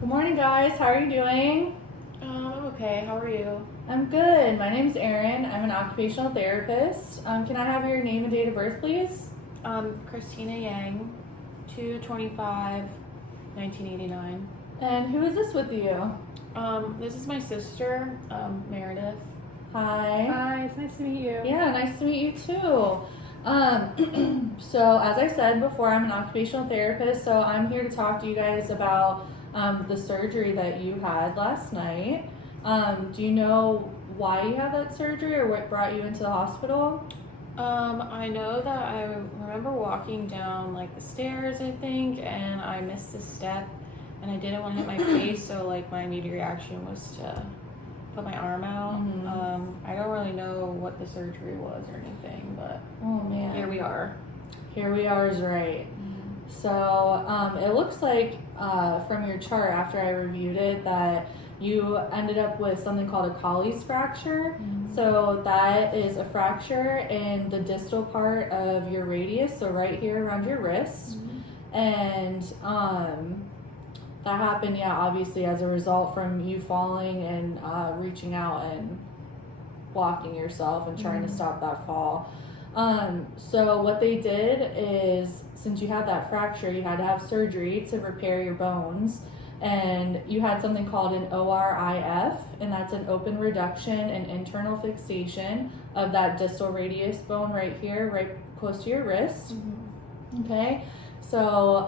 Good morning, guys. How are you doing? I'm okay. How are you? I'm good. My name's Erin. I'm an occupational therapist. Can I have your name and date of birth, please? Christina Yang, 2/25, 1989. And who is this with you? This is my sister, Meredith. Hi. Hi, it's nice to meet you. Yeah, nice to meet you too. So as I said before, I'm an occupational therapist, so I'm here to talk to you guys about the surgery that you had last night. Do you know why you had that surgery or what brought you into the hospital? I know that I remember walking down like the stairs, I think, and I missed a step, and I didn't want to hit my face, so like my immediate reaction was to put my arm out. I don't really know what the surgery was or anything, but Oh man. here we are. Here we are is right. So it looks like from your chart after I reviewed it that you ended up with something called a Colles fracture. So that is a fracture in the distal part of your radius, so right here around your wrist. And that happened, yeah, obviously as a result from you falling and reaching out and blocking yourself and trying to stop that fall. So what they did is, since you had that fracture, you had to have surgery to repair your bones, and you had something called an ORIF, and that's an open reduction and internal fixation of that distal radius bone right here, right close to your wrist. Okay, so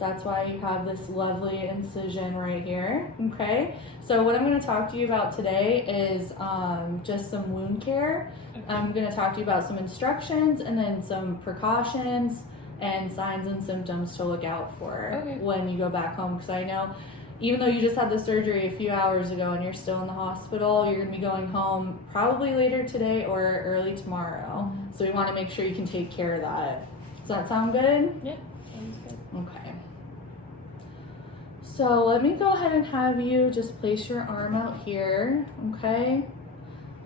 that's why you have this lovely incision right here. Okay, so what I'm going to talk to you about today is just some wound care. I'm going to talk to you about some instructions and then some precautions and signs and symptoms to look out for when you go back home, because I know even though you just had the surgery a few hours ago and you're still in the hospital, you're going to be going home probably later today or early tomorrow. So we want to make sure you can take care of that. Does that sound good? Yeah, sounds good. Okay. So let me go ahead and have you just place your arm out here, okay?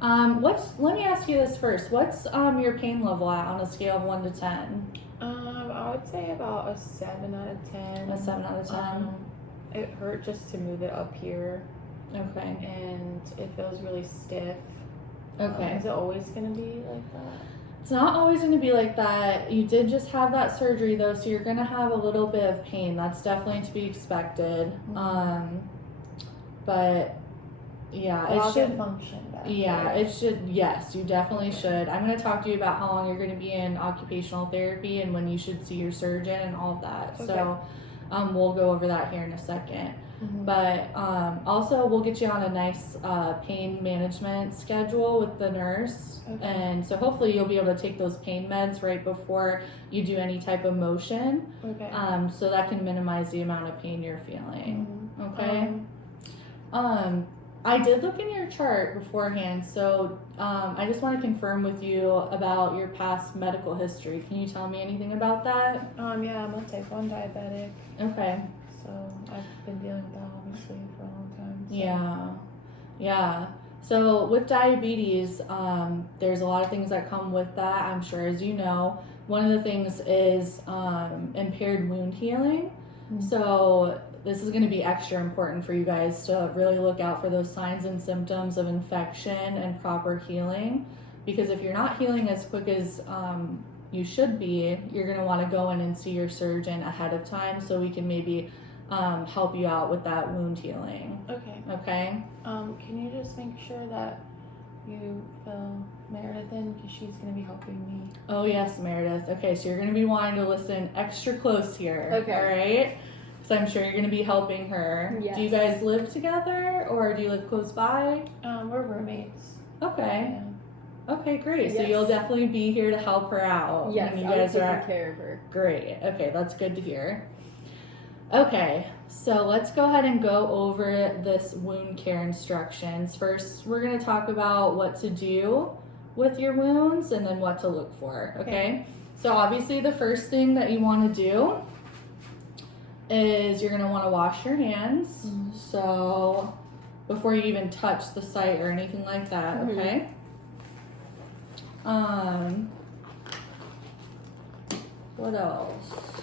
Let me ask you this first. What's your pain level at on a scale of 1 to 10? I would say about a 7 out of 10. A 7 out of 10? It hurt just to move it up here, Okay. and it feels really stiff. Okay. Is it always going to be like that? It's not always going to be like that. You did just have that surgery though, so you're going to have a little bit of pain. That's definitely to be expected. But yeah, I'll it should function back. Yeah, it should. Yes, you definitely should. I'm going to talk to you about how long you're going to be in occupational therapy and when you should see your surgeon and all of that. So we'll go over that here in a second. But also we'll get you on a nice pain management schedule with the nurse. And so hopefully you'll be able to take those pain meds right before you do any type of motion. So that can minimize the amount of pain you're feeling. Okay. I did look in your chart beforehand, so I just want to confirm with you about your past medical history. Can you tell me anything about that? Yeah, I'm a type 1 diabetic. Okay. So I've been dealing with that obviously for a long time. So. Yeah. So with diabetes, there's a lot of things that come with that, I'm sure, as you know. One of the things is impaired wound healing. So this is going to be extra important for you guys to really look out for those signs and symptoms of infection and proper healing, because if you're not healing as quick as you should be, you're going to want to go in and see your surgeon ahead of time so we can maybe help you out with that wound healing. Okay. Can you just make sure that you fill Meredith in, because she's going to be helping me? Oh yes, Meredith. Okay, so you're going to be wanting to listen extra close here. Okay. All right. So I'm sure you're going to be helping her. Yes. Do you guys live together or do you live close by? We're roommates. Okay. Yeah. Okay, great. So Yes. you'll definitely be here to help her out. Yes, when you I'll be guys taking are care of her. Great. Okay, that's good to hear. Okay, so let's go ahead and go over this wound care instructions. First, we're going to talk about what to do with your wounds and then what to look for, okay? So obviously the first thing that you want to do is you're going to want to wash your hands. So before you even touch the site or anything like that, okay? What else?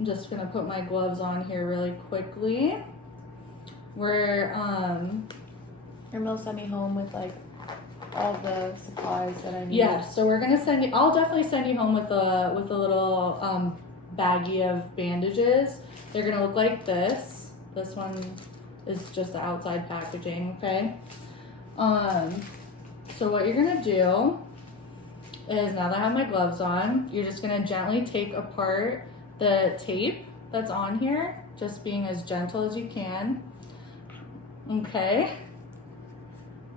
I'm just gonna put my gloves on here really quickly. We're You'll send me home with like all the supplies that I need. yeah, so we're gonna send you. I'll definitely send you home with a little baggie of bandages. They're gonna look like this. This one is just the outside packaging. Okay. So what you're gonna do is, now that I have my gloves on, you're just gonna gently take apart the tape that's on here, just being as gentle as you can. Okay.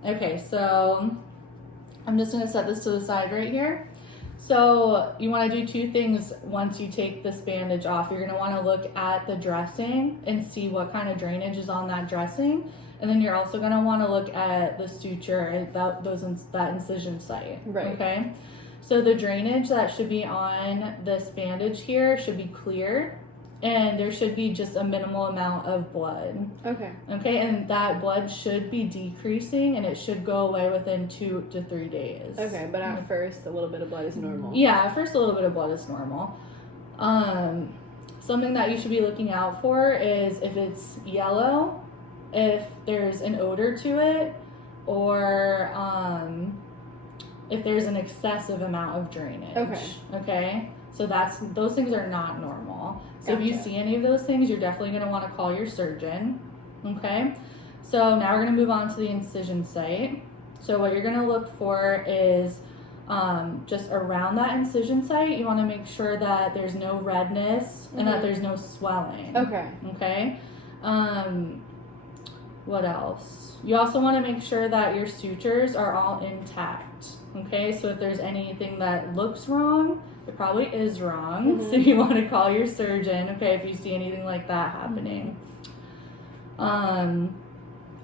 Okay, so I'm just gonna set this to the side right here. So you wanna do two things once you take this bandage off. You're gonna wanna look at the dressing and see what kind of drainage is on that dressing. And then you're also gonna wanna look at the suture, that incision site, Right. okay? So the drainage that should be on this bandage here should be clear, and there should be just a minimal amount of blood. Okay. Okay, and that blood should be decreasing, and it should go away within 2 to 3 days. Okay, but at first, a little bit of blood is normal. Yeah, at first a little bit of blood is normal. Something that you should be looking out for is if it's yellow, if there's an odor to it, or if there's an excessive amount of drainage. Okay. Okay? So those things are not normal. So if you Gotcha. see any of those things, you're definitely going to want to call your surgeon. Okay? So now we're going to move on to the incision site. So what you're going to look for is just around that incision site, you want to make sure that there's no redness and that there's no swelling. Okay. Okay? What else? You also want to make sure that your sutures are all intact. Okay? So if there's anything that looks wrong, it probably is wrong. So you want to call your surgeon, okay, if you see anything like that happening.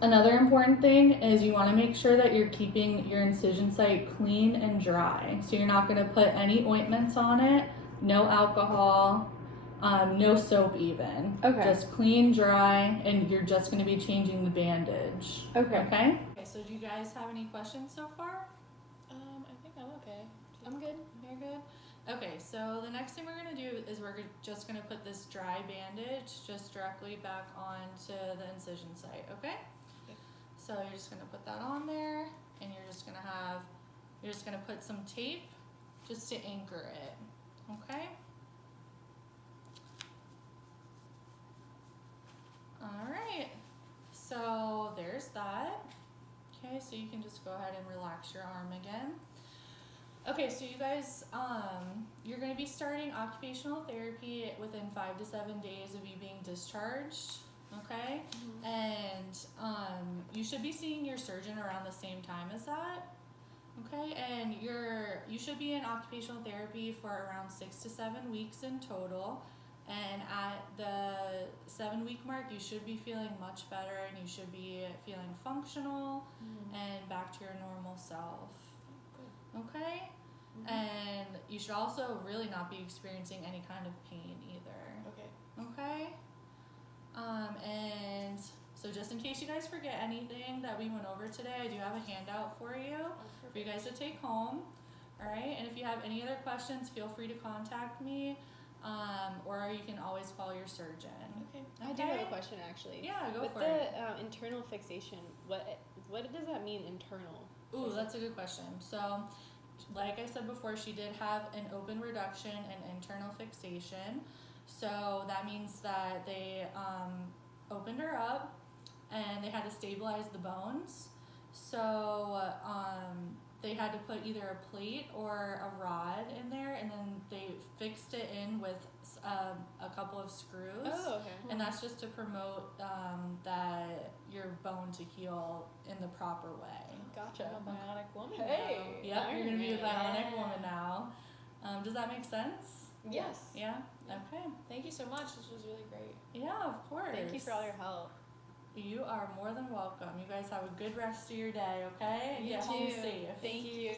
Another important thing is you want to make sure that you're keeping your incision site clean and dry. So you're not going to put any ointments on it, no alcohol, no soap even. Okay. Just clean, dry, and you're just going to be changing the bandage. Okay. Okay, so do you guys have any questions so far? I think I'm okay. I'm good. You're good? Okay, so the next thing we're going to do is we're just going to put this dry bandage just directly back onto the incision site, okay? So you're just going to put that on there, and you're just going to put some tape just to anchor it, okay? All right, so there's that. Okay, so you can just go ahead and relax your arm again. Okay, so you guys, you're going to be starting occupational therapy within 5 to 7 days of you being discharged, okay? And you should be seeing your surgeon around the same time as that, okay? And you should be in occupational therapy for around 6 to 7 weeks in total. And at the 7-week mark, you should be feeling much better, and you should be feeling functional and back to your normal self. Okay? And you should also really not be experiencing any kind of pain either. Okay? And so just in case you guys forget anything that we went over today, I do have a handout for you guys to take home. Alright? And if you have any other questions, feel free to contact me. Or you can always call your surgeon. Okay. I do have a question actually. Yeah, go With for it. the internal fixation, what does that mean, internal? Ooh, that's a good question. So, like I said before, she did have an open reduction and internal fixation. So that means that they opened her up and they had to stabilize the bones. So they had to put either a plate or a rod in there, and then they fixed it in with a couple of screws. Oh, okay. And that's just to promote that your bone to heal in the proper way. Gotcha. I'm a bionic woman Hey. now. Yep, you're gonna be a bionic Yeah. woman now. Does that make sense? Yes. Yeah? Okay. Thank you so much. This was really great. Yeah, of course. Thank you for all your help. You are more than welcome. You guys have a good rest of your day, okay? And You get home too. safe. Thank you.